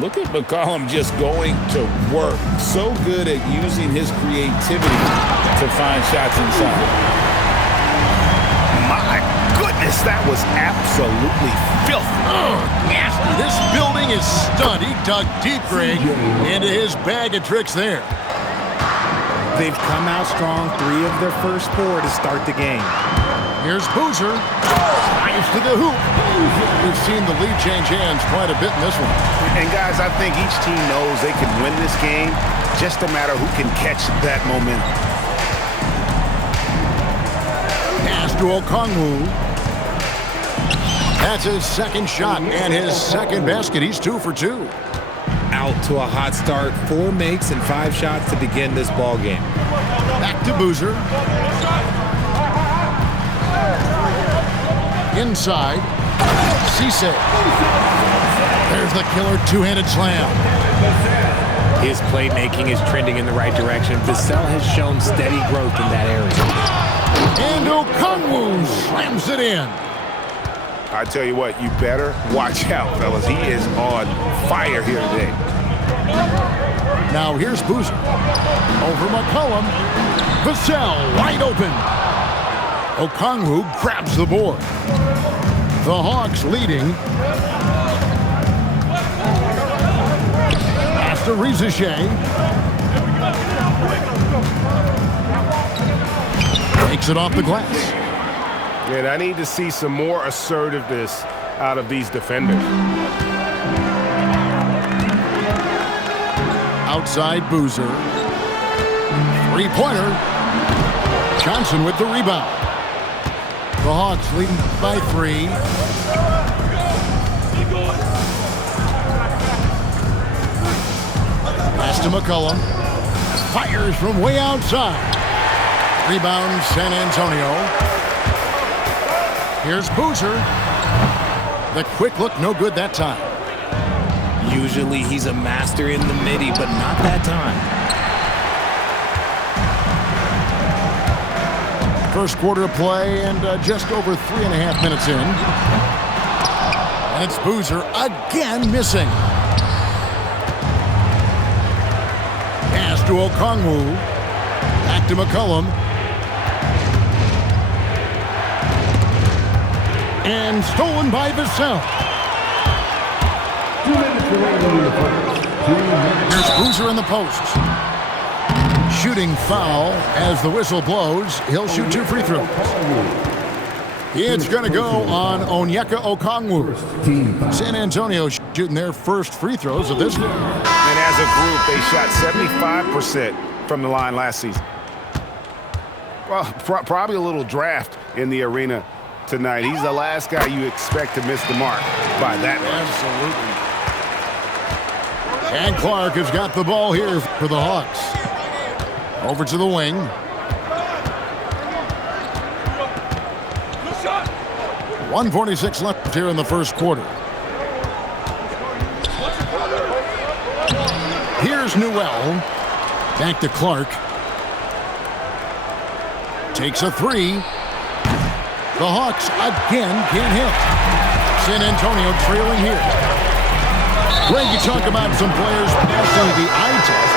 Look at McCollum just going to work. So good at using his creativity to find shots inside. My goodness, that was absolutely filthy. Nasty. This building is stunned. He dug deep, Greg, into his bag of tricks there. They've come out strong, 3 of their first 4 to start the game. Here's Boozer. Drives to the hoop. We've seen the lead change hands quite a bit in this one. And guys, I think each team knows they can win this game. Just a matter who can catch that momentum. Pass to Okongwu. That's his second shot and his second basket. He's 2 for 2. Out to a hot start, 4 makes and 5 shots to begin this ball game. Back to Boozer. Inside. Cisse. There's the killer two-handed slam. His playmaking is trending in the right direction. Vassell has shown steady growth in that area. And Okongwu slams it in. I tell you what, you better watch out, fellas. He is on fire here today. Now here's Boozer. Over McCollum. Vassell wide open. Okongwu grabs the board. The Hawks leading. Pass to Riziche. Takes it off the glass. And I need to see some more assertiveness out of these defenders. Outside Boozer. Three-pointer. Johnson with the rebound. The Hawks leading by 3. Pass to McCollum. Fires from way outside. Rebound San Antonio. Here's Boozer. The quick look, no good that time. Usually he's a master in the midi, but not that time. First quarter of play and just over 3.5 minutes in. That's Boozer again missing. Pass to Okongwu. Back to McCollum. And stolen by Vassell. Here's Boozer in the post. Shooting foul as the whistle blows. He'll shoot 2 free throws. It's going to go on Onyeka Okongwu. San Antonio shooting their first free throws of this game. And as a group, they shot 75% from the line last season. Well, probably a little draft in the arena tonight. He's the last guy you expect to miss the mark by that much. Absolutely. And Clark has got the ball here for the Hawks. Over to the wing. .146 left here in the first quarter. Here's Newell. Back to Clark. Takes a 3. The Hawks again can't hit. San Antonio trailing here. Greg, you talk about some players passing the eye test.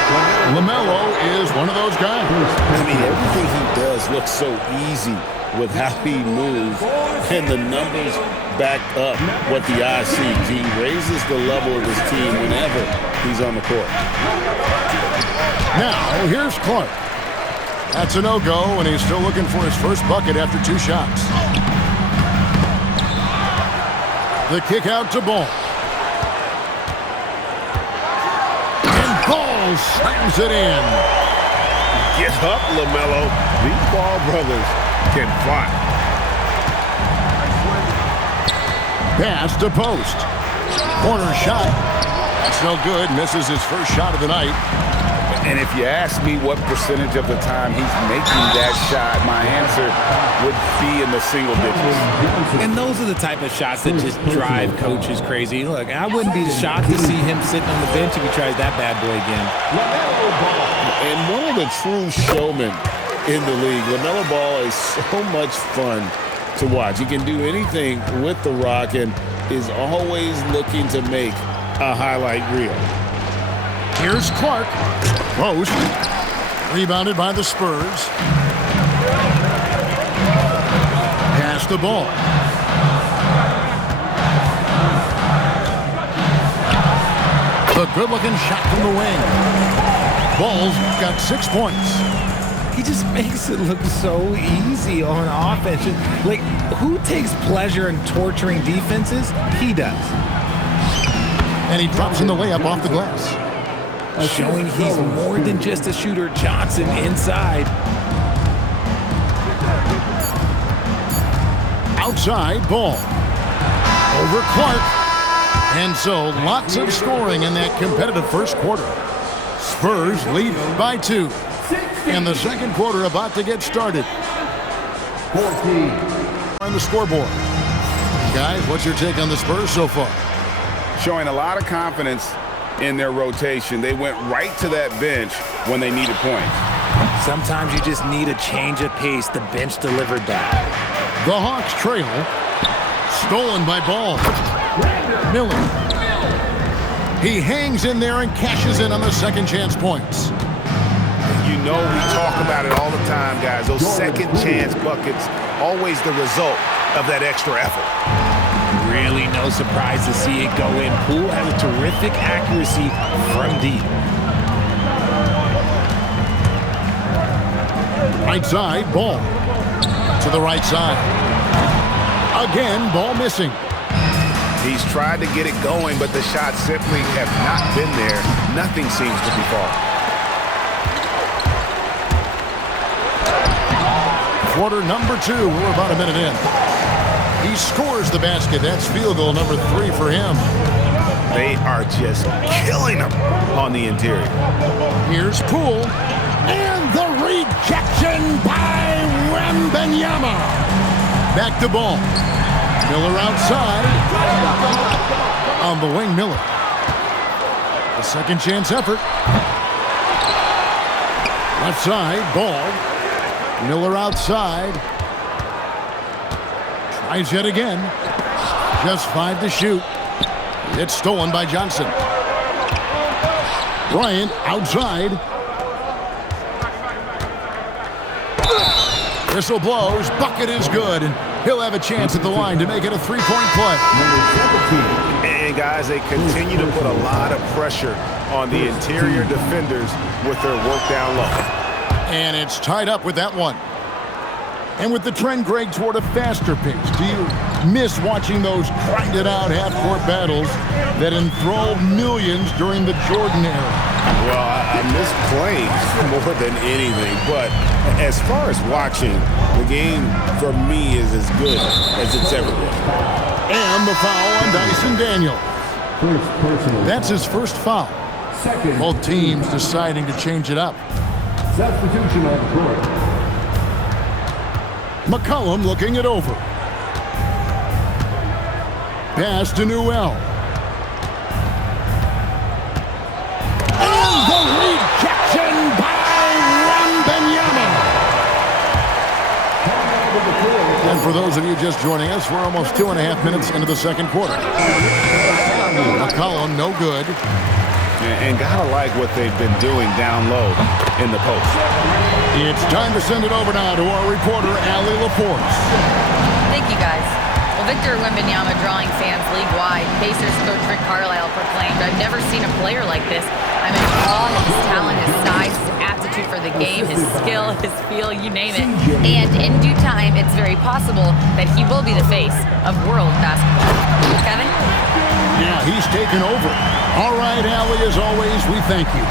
LaMelo is one of those guys. I mean, everything he does looks so easy with how he moves, and the numbers back up what the eye sees. He raises the level of his team whenever he's on the court. Now, here's Clark. That's a no-go, and he's still looking for his first bucket after 2 shots. The kick out to Ball. And Ball slams it in. Get up, LaMelo. These Ball brothers can fly. Pass to post. Corner shot. That's no good. Misses his first shot of the night. And if you ask me what percentage of the time he's making that shot, my answer would be in the single digits. And those are the type of shots that just drive coaches crazy. Look, I wouldn't be shocked to see him sitting on the bench if he tries that bad boy again. And one of the true showmen in the league, LaMelo Ball is so much fun to watch. He can do anything with the rock and is always looking to make a highlight reel. Here's Clark. Post. Rebounded by the Spurs. Pass the ball. The good-looking shot from the wing. Ball's got 6 points. He just makes it look so easy on offense. Like, who takes pleasure in torturing defenses? He does. And he drops in the layup off the glass. Showing he's more than just a shooter. Johnson inside. Outside, Ball. Over Clark. And so, lots of scoring in that competitive first quarter. Spurs lead by 2. And the second quarter about to get started. 14 on the scoreboard. Guys, what's your take on the Spurs so far? Showing a lot of confidence in their rotation. They went right to that bench when they needed points. Sometimes you just need a change of pace. The bench delivered that. The Hawks trail. Stolen by Ball. Miller. He hangs in there and cashes in on the second chance points. You know we talk about it all the time, guys. Those second chance buckets, always the result of that extra effort. Really no surprise to see it go in. Poole has a terrific accuracy from deep. Right side, Ball. To the right side. Again, Ball missing. He's tried to get it going, but the shots simply have not been there. Nothing seems to be falling. Quarter number 2. We're about a minute in. He scores the basket. That's field goal number 3 for him. They are just killing him on the interior. Here's Poole. And the rejection by Wembanyama. Back to Ball. Miller outside. On the wing, Miller. A second chance effort. Left side, Ball. Miller outside. Tries yet again. Just 5 to shoot. It's stolen by Johnson. Bryant outside. Whistle blows. Bucket is good. And he'll have a chance at the line to make it a 3-point play. And guys, they continue to put a lot of pressure on the interior defenders with their work down low. And it's tied up with that one. And with the trend, Greg, toward a faster pace, do you miss watching those grinded-out half-court battles that enthralled millions during the Jordan era? Well, I miss playing more than anything, but as far as watching, the game for me is as good as it's ever been. And the foul on Dyson Daniel. That's his first foul. Both teams deciding to change it up. Substitution on the court. McCollum looking it over. Pass to Newell. And the rejection by Wembanyama. And for those of you just joining us, we're almost 2.5 minutes into the second quarter. McCollum, no good. And gotta like what they've been doing down low in the post. It's time to send it over now to our reporter, Allie LaForce. Thank you, guys. Well, Victor Wembanyama drawing fans league-wide. Pacers coach Rick Carlisle proclaimed, "I've never seen a player like this. I'm in awe of his talent, his size, his aptitude for the game, his skill, his feel, you name it. And in due time, it's very possible that he will be the face of world basketball." Kevin? Yeah, he's taken over. All right, Allie, as always, we thank you.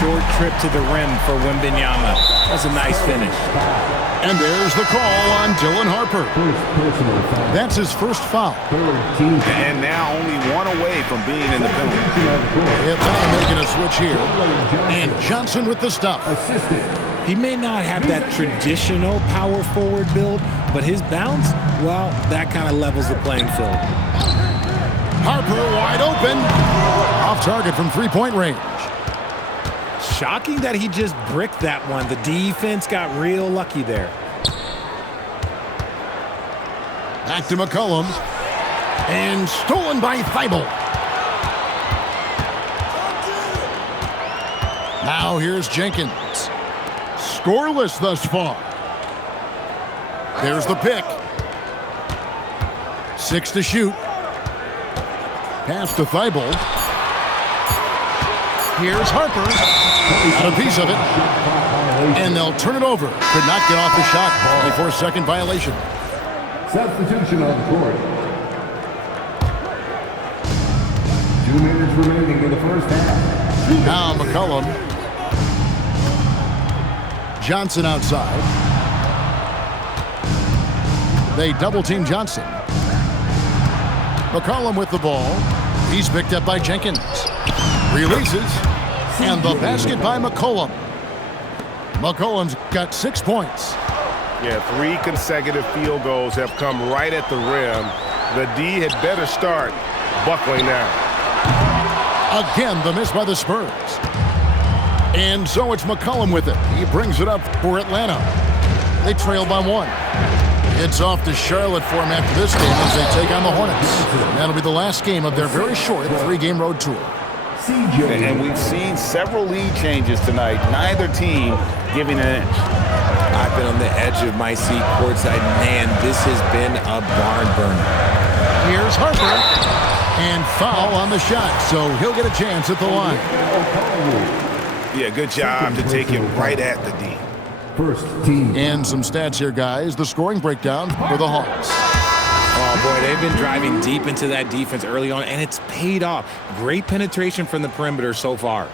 Short trip to the rim for Wembanyama. That's a nice finish. And there's the call on Dylan Harper. That's his first foul. And now only one away from being in the penalty. Atlanta making a switch here. And Johnson with the stuff. He may not have that traditional power forward build, but his bounce, well, that kind of levels the playing field. Harper wide open. Off target from three-point range. Shocking that he just bricked that one. The defense got real lucky there. Back to McCollum. And stolen by Thibault. Now here's Jenkins. Scoreless thus far. There's the pick. 6 to shoot. Pass to Thibault. Here's Harper. Got a piece of it. And they'll turn it over. Could not get off the shot. 24-second violation. Substitution on the court. 2 minutes remaining in the first half. Now McCollum. Johnson outside. They double-team Johnson. McCollum with the ball. He's picked up by Jenkins. Releases. And the basket by McCollum. McCollum's got 6 points. Yeah, 3 consecutive field goals have come right at the rim. The D had better start buckling now. Again, the miss by the Spurs. And so it's McCollum with it. He brings it up for Atlanta. They trail by 1. It's off to Charlotte for him after this game as they take on the Hornets. That'll be the last game of their very short 3-game road tour. And we've seen several lead changes tonight. Neither team giving an inch. I've been on the edge of my seat courtside. Man, this has been a barn burner. Here's Harper. And foul on the shot, so he'll get a chance at the line. Yeah, good job to take it right at the D. First team. And some stats here, guys. The scoring breakdown for the Hawks. Oh, boy, they've been driving deep into that defense early on, and it's paid off. Great penetration from the perimeter so far.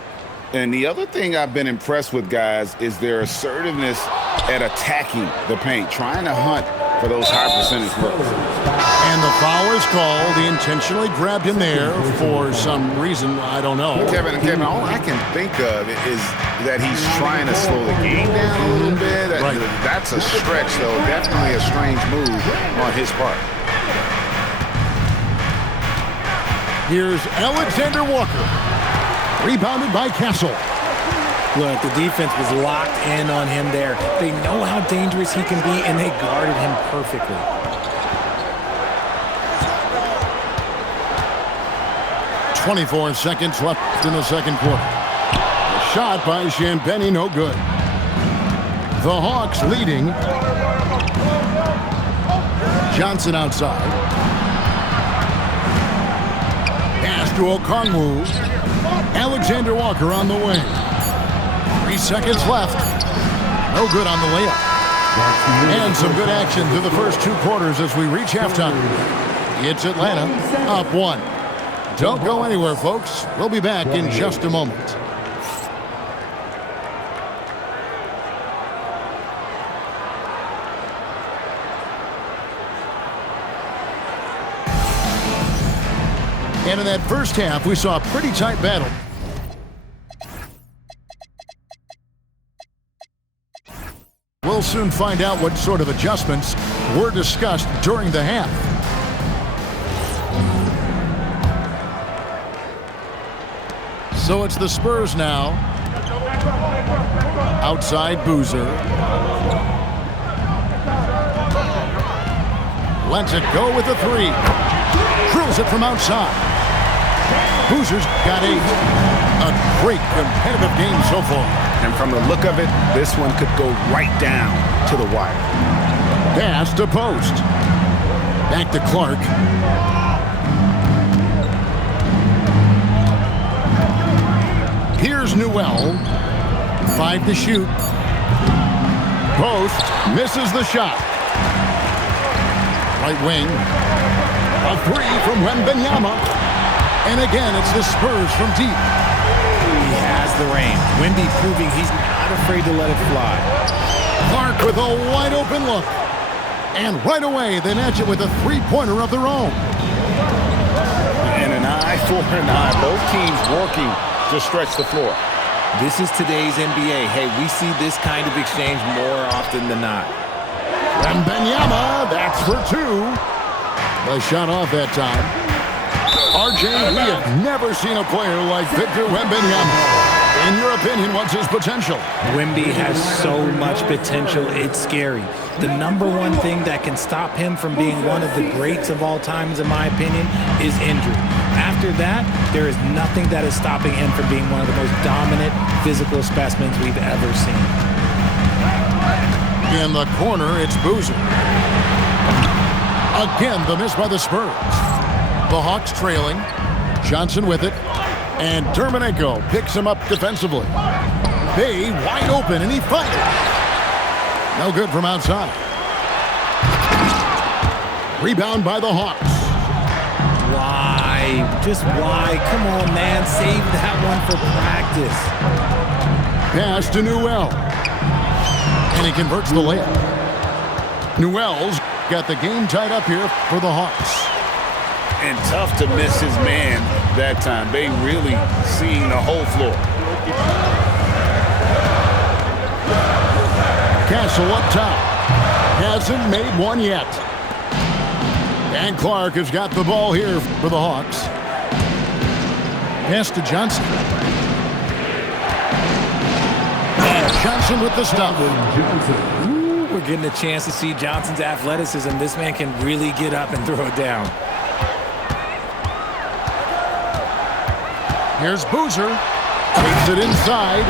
And the other thing I've been impressed with, guys, is their assertiveness at attacking the paint, trying to hunt for those high percentage looks. And the foul is called. He intentionally grabbed him there for some reason. I don't know. Kevin, all I can think of is that he's trying to slow the game down a little bit. Right. That's a stretch, though. Definitely a strange move on his part. Here's Alexander Walker. Rebounded by Castle. Look, the defense was locked in on him there. They know how dangerous he can be, and they guarded him perfectly. .24 seconds left in the second quarter. A shot by Champagnie, no good. The Hawks leading. Johnson outside. Pass to Okongwu. Alexander Walker on the wing. 3 seconds left. No good on the layup. And some good action through the first 2 quarters as we reach halftime. It's Atlanta up 1. Don't go anywhere, folks. We'll be back in just a moment. And in that first half, we saw a pretty tight battle. We'll soon find out what sort of adjustments were discussed during the half. So it's the Spurs now. Outside Boozer. Lets it go with the 3. Drills it from outside. Boozer's got 8. A great competitive game so far. And from the look of it, this one could go right down to the wire. Pass to post. Back to Clark. Here's Newell. 5 to shoot. Post misses the shot. Right wing. A 3 from Wembanyama. And again, it's the Spurs from deep. He has the range. Wemby proving he's not afraid to let it fly. Clark with a wide open look. And right away, they match it with a 3-pointer of their own. And an eye for an eye. Both teams working to stretch the floor. This is today's NBA. Hey, we see this kind of exchange more often than not. Wembanyama, that's for 2. The shot off that time. RJ, we have never seen a player like Victor Wembanyama. In your opinion, what's his potential? Wemby has so much potential, it's scary. The number one thing that can stop him from being one of the greats of all times, in my opinion, is injury. After that, there is nothing that is stopping him from being one of the most dominant physical specimens we've ever seen. In the corner, it's Boozer. Again, the miss by the Spurs. The Hawks trailing. Johnson with it. And Dermonenko picks him up defensively. Bey wide open, and he fires. No good from outside. Rebound by the Hawks. Why? Just why? Come on, man. Save that one for practice. Pass to Newell. And he converts the layup. Newell's got the game tied up here for the Hawks. And tough to miss his man that time. Bey really seeing the whole floor. Castle up top. Hasn't made one yet. And Clark has got the ball here for the Hawks. Pass to Johnson. And Johnson with the stop. Ooh, we're getting a chance to see Johnson's athleticism. This man can really get up and throw it down. Here's Boozer. Takes it inside.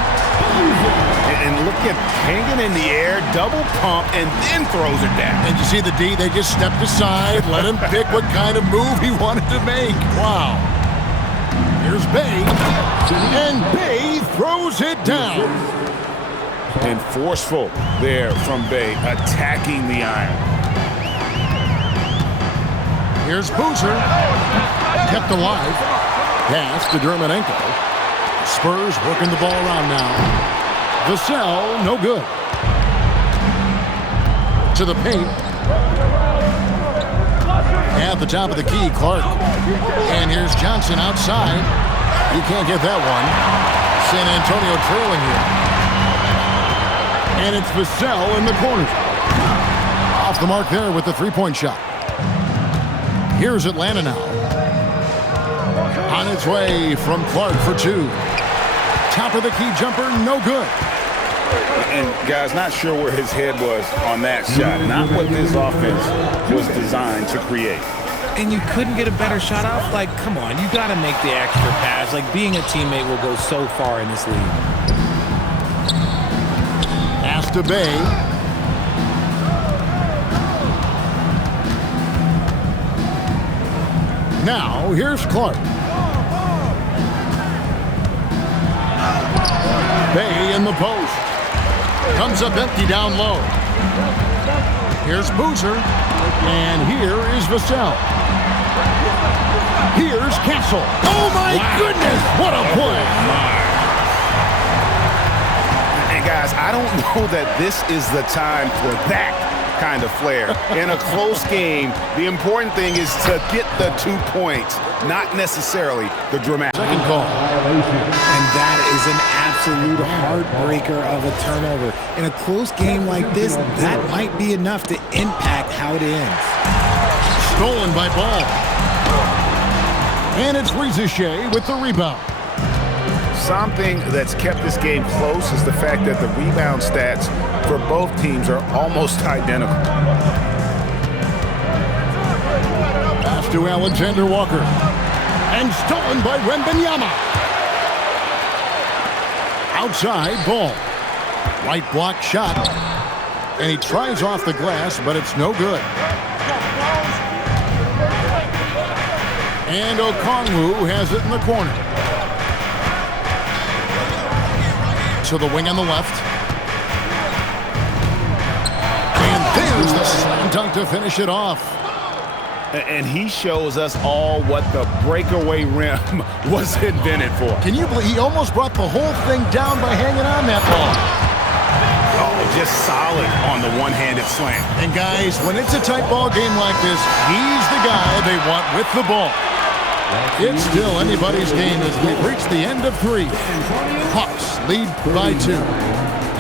And look at hanging in the air, double pump, and then throws it down. And you see the D, they just stepped aside, let him pick what kind of move he wanted to make. Wow. Here's Bey. And Bey throws it down. And forceful there from Bey, attacking the iron. Here's Boozer. Kept alive. Pass to Dermonenko. Spurs working the ball around now. Vassell, no good. To the paint. At the top of the key, Clark. And here's Johnson outside. You can't get that one. San Antonio trailing here. And it's Vassell in the corner. Off the mark there with the three-point shot. Here's Atlanta now. On its way from Clark for two. Top of the key jumper, no good. And guys, not sure where his head was on that shot. Not what this offense was designed to create. And you couldn't get a better shot off? Like, come on, you got to make the extra pass. Like, being a teammate will go so far in this league. Pass to Bey. Now, here's Clark. Bey in the post. Comes up empty down low. Here's Boozer. And here is Vassell. Here's Castle. Oh, my goodness. What a play. And guys, I don't know that this is the time for that kind of flair. In a close game, the important thing is to get the 2 points, not necessarily the dramatic. Second call. And that is an absolute heartbreaker of a turnover. In a close game like this, that might be enough to impact how it ends. Stolen by Ball. And it's Rizachet with the rebound. Something that's kept this game close is the fact that the rebound stats for both teams are almost identical. Pass to Alexander Walker. And stolen by Wembanyama. Outside, Ball. Right block shot. And he tries off the glass, but it's no good. And Okongwu has it in the corner. To the wing on the left. And there's the slam dunk to finish it off. And he shows us all what the breakaway rim was invented for. Can you believe he almost brought the whole thing down by hanging on that ball? Oh, just solid on the one-handed slam. And guys, when it's a tight ball game like this, he's the guy they want with the ball. It's still anybody's game as we've reached the end of three. Hawks lead by 2.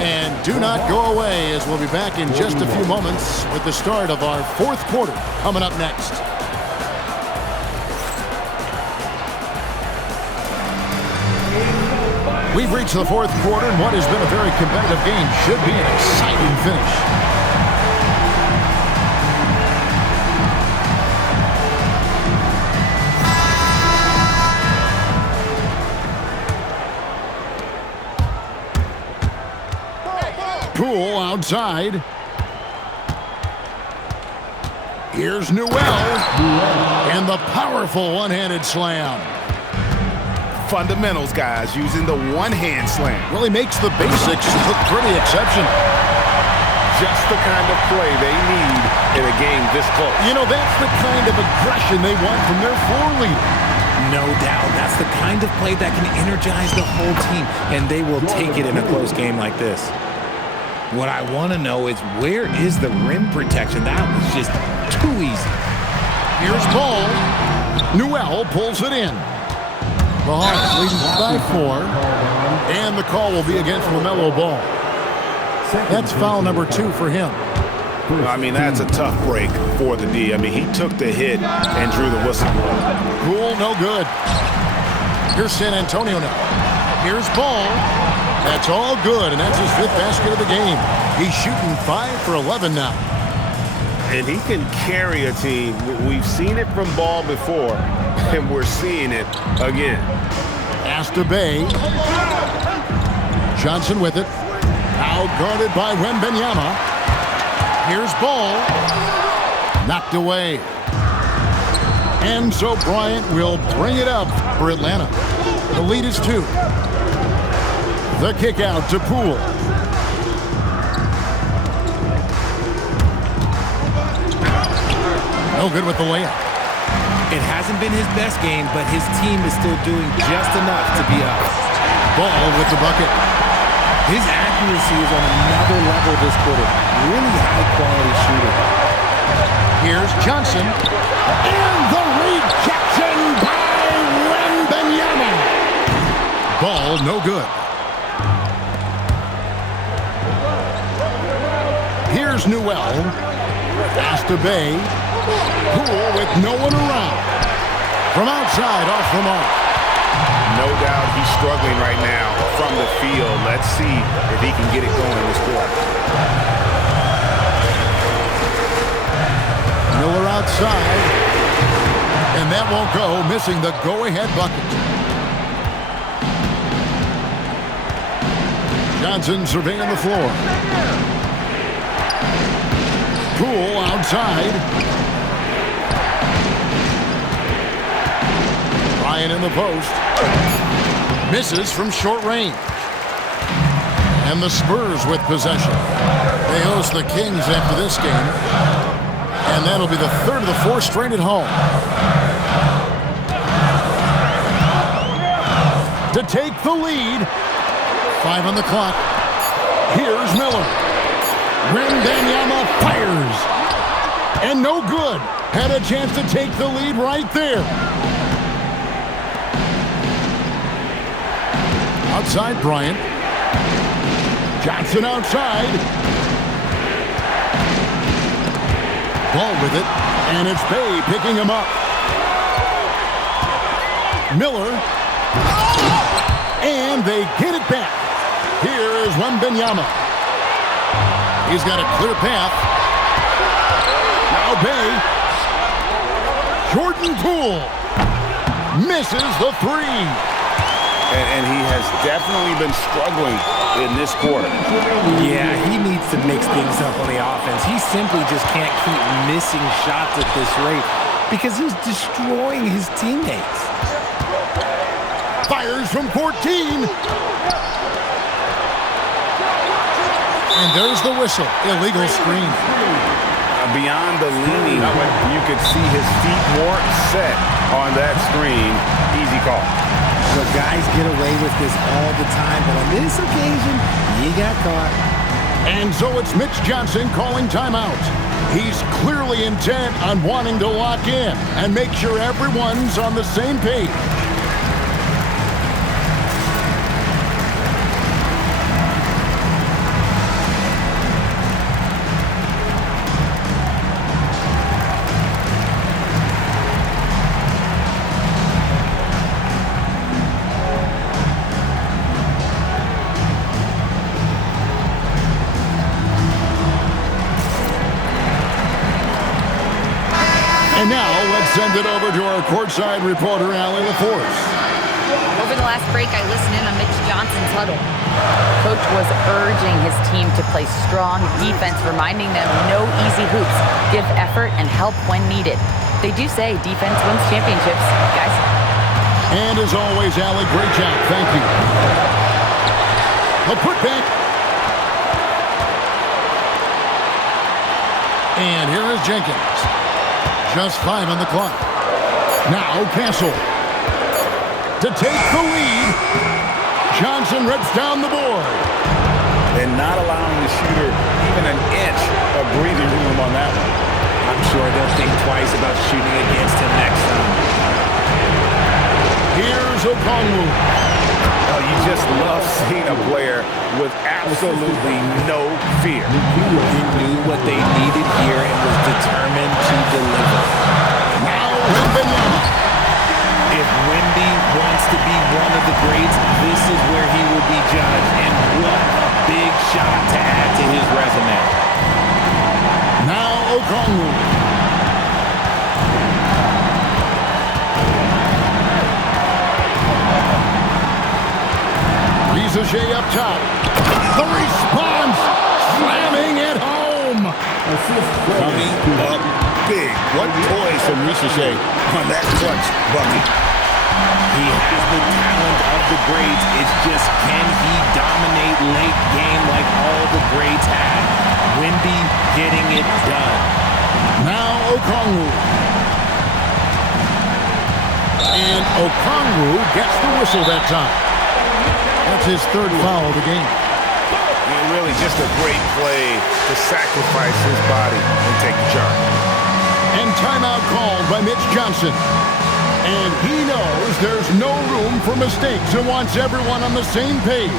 And do not go away as we'll be back in just a few moments with the start of our fourth quarter coming up next. We've reached the fourth quarter, and what has been a very competitive game should be an exciting finish. Poole outside. Here's Newell. And the powerful one-handed slam. Fundamentals, guys, using the one-hand slam. Really makes the basics look pretty exceptional. Just the kind of play they need in a game this close. You know, that's the kind of aggression they want from their floor leader. No doubt. That's the kind of play that can energize the whole team, and they will take it in a close game like this. What I want to know is, where is the rim protection? That was just too easy. Here's Ball. Newell pulls it in. The Hawks leading by 4. And the call will be against LaMelo Ball. That's foul number 2 for him. I mean, that's a tough break for the D. I mean, he took the hit and drew the whistle. Poole, no good. Here's San Antonio now. Here's Ball. That's all good, and that's his 5th basket of the game. He's shooting 5 for 11 now. And he can carry a team. We've seen it from Ball before, and we're seeing it again. Pass to Bay. Johnson with it. Out guarded by Wembanyama. Here's Ball. Knocked away. And so Bryant will bring it up for Atlanta. The lead is 2. The kick out to Poole. No good with the layup. It hasn't been his best game, but his team is still doing just enough to be up. Ball with the bucket. His accuracy is on another level this quarter. Really high-quality shooter. Here's Johnson. And the rejection by Wembanyama. Ball no good. Here's Newell. Pass to Bay. Poole with no one around. From outside, off the mark. No doubt he's struggling right now from the field. Let's see if he can get it going this quarter. Miller outside. And that won't go, missing the go-ahead bucket. Johnson surveying the floor. Poole outside. Bryant in the post. Misses from short range. And the Spurs with possession. They host the Kings after this game. And that'll be the 3rd of the 4 straight at home. To take the lead. 5 on the clock. Here's Miller. Wembanyama fires. And no good. Had a chance to take the lead right there. Outside Bryant. Johnson outside. Ball with it. And it's Bay picking him up. Miller. And they get it back. Here is Wembanyama. He's got a clear path. Now Bay. Jordan Poole misses the 3. And he has definitely been struggling in this quarter. Yeah, he needs to mix things up on the offense. He simply just can't keep missing shots at this rate because he's destroying his teammates. Fires from 14. And there's the whistle. Illegal screen. Beyond the leaning, you could see his feet more set on that screen. Easy call. The guys get away with this all the time, but on this occasion, he got caught. And so it's Mitch Johnson calling timeout. He's clearly intent on wanting to lock in and make sure everyone's on the same page. And now let's send it over to our courtside reporter, Allie LaForce. Over the last break, I listened in on Mitch Johnson's huddle. Coach was urging his team to play strong defense, reminding them no easy hoops, give effort, and help when needed. They do say defense wins championships, guys. And as always, Allie, great job. Thank you. The putback. And here is Jenkins. Just 5 on the clock. Now Castle. To take the lead. Johnson rips down the board. And not allowing the shooter even an inch of breathing room on that one. I'm sure they'll think twice about shooting against him next time. Here's Okongwu. Oh, you just love seeing a player with absolutely no fear. He knew what they needed here and was determined to deliver. Now Wembanyama. If Wemby wants to be one of the greats, this is where he will be judged. And what a big shot to add to his resume. Now Okongwu. Risache up top. The response. Slamming it home. Coming up big. What poise from Risache on that clutch bucket. He has the talent of the greats. It's just, can he dominate late game like all the greats had? Wemby getting it done. Now Okongwu. And Okongwu gets the whistle that time. That's his 3rd foul of the game. And really just a great play to sacrifice his body and take the charge. And timeout called by Mitch Johnson. And he knows there's no room for mistakes and wants everyone on the same page.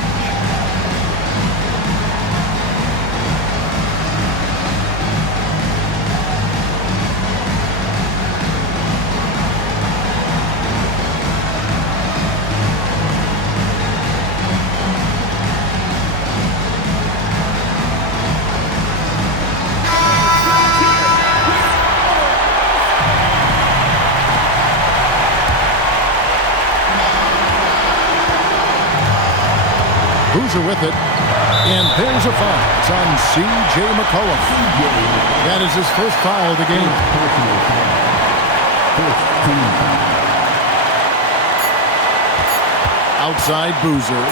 Boozer with it. And there's a foul. It's on C.J. McCollum. That is his 1st foul of the game. Outside Boozer.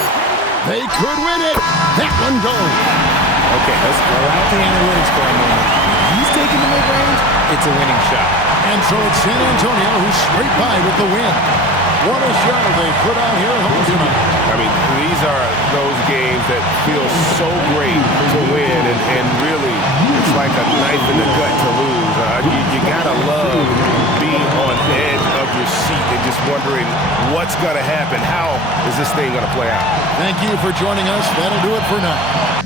They could win it. That one goes. Okay, let's go out the analytics for a moment. He's taking the mid-range. It's a winning shot. And so it's San Antonio who's straight by with the win. What a show they put on here at home tonight. I mean, these are those games that feel so great to win, and really, it's like a knife in the gut to lose. You gotta love being on the edge of your seat and just wondering what's gonna happen. How is this thing gonna play out? Thank you for joining us. That'll do it for now.